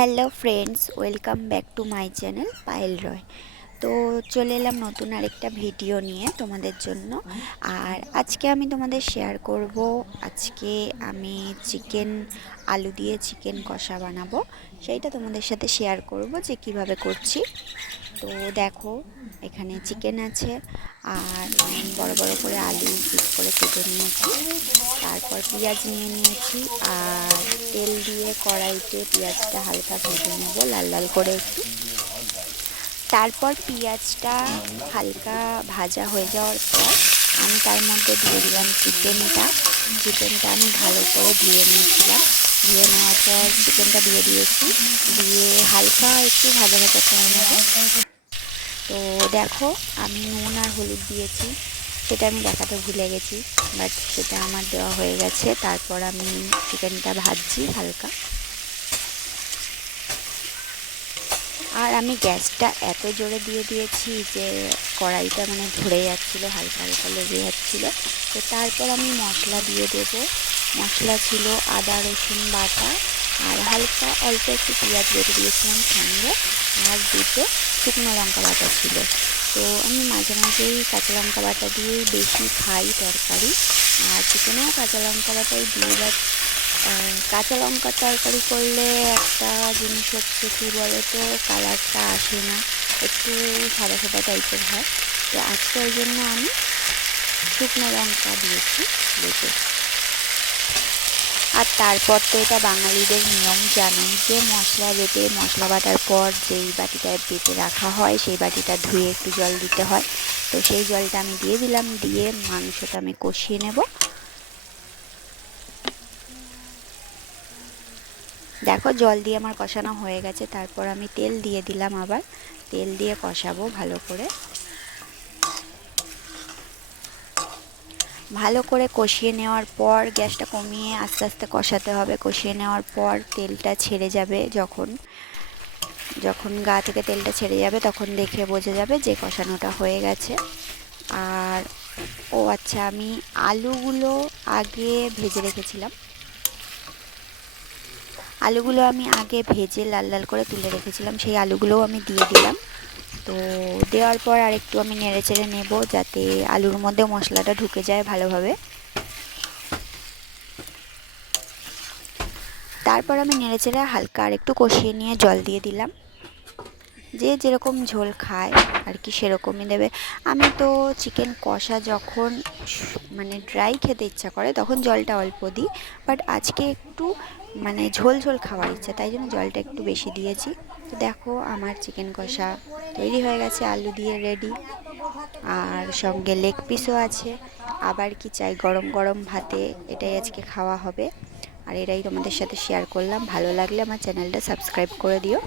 Hello friends, welcome back to my channel Payel Roy. তো চলে এলাম নতুন আরেকটা ভিডিও নিয়ে তোমাদের জন্য। আর আজকে আমি তোমাদের শেয়ার করব, আজকে আমি আলু দিয়ে চিকেন কষা বানাবো। সেইটা তোমাদের সাথে শেয়ার করব যে কিভাবে করছি। তো দেখো, এখানে চিকেন আছে আর বড় বড় করে আলু পিস করে কেটে নিয়েছি। তারপর পেঁয়াজ নিয়ে নিয়েছি আর তেল দিয়ে কড়াইতে পেঁয়াজটা হালকা ভেজে নেব লাল লাল করে একটু। তারপর পেঁয়াজটা হালকা ভাজা হয়ে যাওয়ার পর আমি তার মধ্যে দিয়ে দিলাম চিকেনটা আমি ভালো করে ধুয়ে নিয়েছিলাম। ধুয়ে নেওয়ার পর চিকেনটা দিয়ে দিয়েছি, দিয়ে হালকা একটু ভাজা ভাজা করে নেব। তো দেখো, আমি নুন আর হলুদ দিয়েছি, সেটা আমি দেখাতে ভুলে গেছি, বাট সেটা আমার দেওয়া হয়ে গেছে। তারপর আমি চিকেনটা ভাজছি হালকা। আর আমি গ্যাসটা এত জোরে দিয়ে দিয়েছি যে কড়াইটা ধরে যাচ্ছিলো, হালকা হালকা লেগে যাচ্ছিলো। তো তারপর আমি মশলা দিয়ে দেব। মশলা ছিল আদা রসুন বাটা আর হালকা অল্প একটু পেঁয়াজ বেটে দিয়েছিলাম সঙ্গে, আর দুটো শুকনো লঙ্কা বাটা ছিল। তো আমি মাঝে মাঝেই কাঁচা লঙ্কা বাটা দিয়েই বেশি খাই তরকারি, আর চিকেনেও কাঁচা লঙ্কা বাটাই দিই। বাট কাঁচা লঙ্কার তরকারি করলে একটা জিনিস হচ্ছে কী বলো তো, কালারটা আসে না, একটু সাদা সাদা টাইপের হয়। তো আজকে ওই জন্য আমি শুকনো লঙ্কা দিয়েছি বেটে। আর তারপর তো এটা বাঙালিদের নিয়ম, জানোই যে মশলা বাটার পর যেই বাটিটায় বেটে রাখা হয় সেই বাটিটা ধুয়ে একটু জল দিতে হয়। তো সেই জলটা আমি দিয়ে দিলাম, দিয়ে মাংসটা আমি কষিয়ে নেব। দেখো, জল দিয়ে আমার কষানো হয়ে গেছে। তারপর আমি তেল দিয়ে দিলাম, আবার তেল দিয়ে কষাবো ভালো করে কষিয়ে নেওয়ার পর গ্যাসটা কমিয়ে আস্তে আস্তে কষাতে হবে। কষিয়ে নেওয়ার পর তেলটা ছেড়ে যাবে, যখন যখন গা থেকে তেলটা ছেড়ে যাবে তখন দেখে বোঝা যাবে যে কষানোটা হয়ে গেছে। আর আচ্ছা, আমি আলুগুলো আগে ভেজে রেখেছিলাম। আলুগুলো আমি আগে ভেজে লাল লাল করে তুলে রেখেছিলাম, সেই আলুগুলোও আমি দিয়ে দিলাম। তো দেওয়ার পর আর একটু আমি নেড়ে চেড়ে নেব, যাতে আলুর মধ্যে মশলাটা ঢুকে যায় ভালোভাবে। তারপর আমি নেড়ে চেড়ে হালকা আর একটু কষিয়ে নিয়ে জল দিয়ে দিলাম। যে যেরকম ঝোল খায় আর কি সেরকমই দেবে। আমি তো চিকেন কষা যখন ড্রাই খেতে ইচ্ছা করে তখন জলটা অল্প দিই, বাট আজকে একটু ঝোল ঝোল খাওয়ার ইচ্ছা, তাই জন্য জলটা একটু বেশি দিয়েছি। তো দেখো, আমার চিকেন কষা তৈরি হয়ে গেছে, আলু দিয়ে রেডি, আর সঙ্গে লেগ পিসও আছে। আবার কি চাই, গরম গরম ভাতে এটাই আজকে খাওয়া হবে। আর এটাই তোমাদের সাথে শেয়ার করলাম। ভালো লাগলে আমার চ্যানেলটা সাবস্ক্রাইব করে দিও।